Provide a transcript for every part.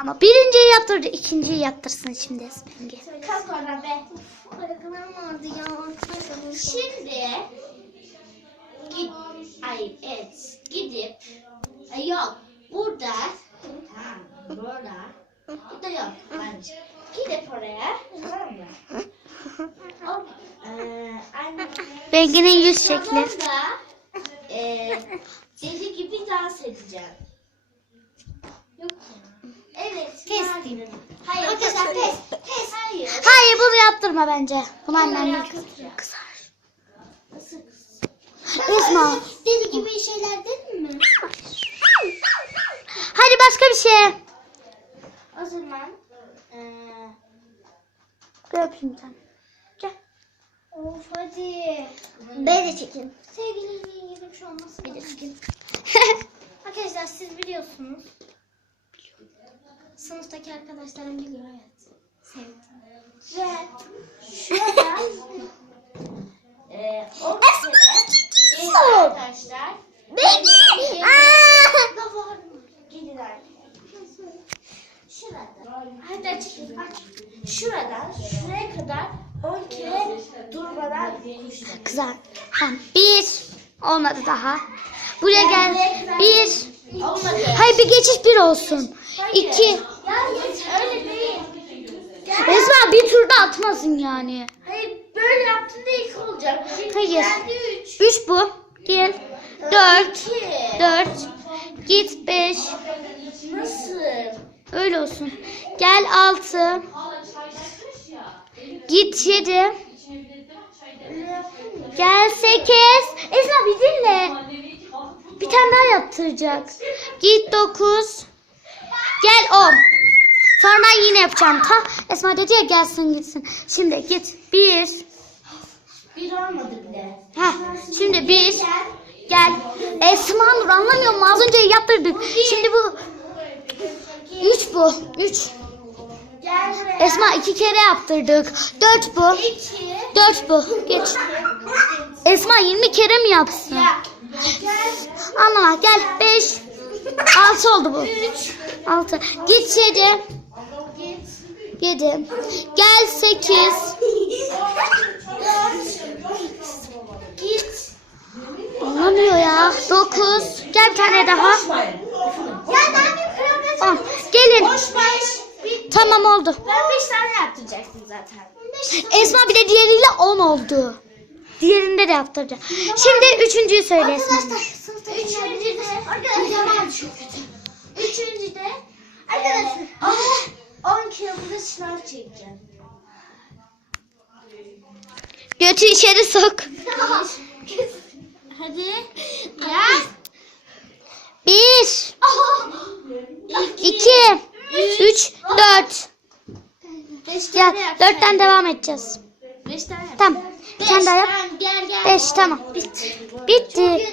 Ama birinciyi yaptırdı, ikinciyi yaptırsın şimdi Esmengi. Kalk oradan be. Ayakkabılarım vardı ya. Şimdi git ay evet gidip ay yok burada tamam burada burada yok bence. Gidip oraya tamam mı? O, eee anne Renginin yüz şekli. Kafamda eee deli gibi dans edeceğim. Kestim. Hayır. Arkadaşlar pes. Pes. Hayır. Hayır bunu yaptırma bence. Bunu annem kızar. Nasıl kız? Esma. Deli gibi şeyler dedin mi? Hadi başka bir şey. O zaman Gel öpeyim sen. Gel. Of hadi. Ben de çekin. Sevgiliyle ilgili bir şey olmasın. Bir de çekin. Arkadaşlar siz biliyorsunuz. Sınıftaki arkadaşlarım biliyor evet. Sevdim. Ve şurada eee o değil arkadaşlar. Benim. Aaa. Gelin Şurada. Hadi açın. Aç. Şuradan şuraya kadar 10 kere durmadan koşacak. Kızar. Tamam. Bir. Olmadı daha. Buraya gel. Bir. Olmadı. Hayır bir geçiş bir olsun. İki. Ya hiç öyle değil. Gel. Esma bir turda atmasın yani. Hayır böyle yaptığında ilk olacak. Hayır. geldi 3. Üç bu. Gel. Dört. 2. Dört. Git beş. Nasıl? Öyle olsun. Gel altı. Git yedi. Gel sekiz. Esma bir dinle. Bir tane daha yaptıracak. Git dokuz. Gel on. Sonra yine yapacağım. Ta Esma dedi ya gelsin gitsin. Şimdi git. Bir. Bir olmadı bile. Heh, şimdi bir. Gel. Esma Nur anlamıyor mu? Az önce yaptırdık. Şimdi bu. Üç bu. Üç. Esma iki kere yaptırdık. Dört bu. 2. Dört bu. Geç. Esma 20 kere mi yapsın? Anlama gel. Beş. Altı oldu bu. 3. Altı. Git yedi. Git. Yedi. Gel sekiz. Git. Anlamıyor ya. Dokuz. Gel bir tane daha. Ya ben On. Gelin. Beş. Bir, Tamam oldu. ben beş tane yaptıracaktım zaten. Esma bir de diğeriyle 10 oldu. Diğerinde de yaptıracağım. Şimdi üçüncüyü söyle Esma. sınıfta üçüncü de arkadaşlar çok kötü. Üçüncü de arkadaşlar 10 kağıdında sınav çekeceğim. Götü içeri sok. Hadi. Ya. Bir, iki, üç, dört. Beş yap. dörtten devam edeceğiz. Beş tane yap. Tamam. Bir tane daha yap. Tamam, gel gel. Beş, tamam. Bitti. Bitti.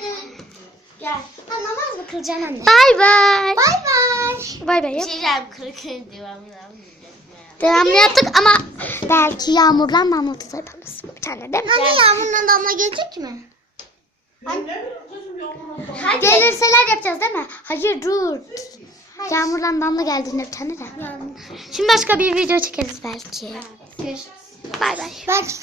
Gel. Ha, namaz mı kılacaksın anne? Bay bay. Bay bay. Bay bay yap. Şeyler kırık devamlı. Devamlı yaptık ama belki yağmurdan da yaparız. Bir tane değil mi? Anne yağmurdan damla gelecek mi? Hadi. Gelirseler yapacağız değil mi? Hayır dur. Yağmurdan damla geldiğinde bir tane de. Şimdi başka bir video çekeriz belki. Bay bay. Belki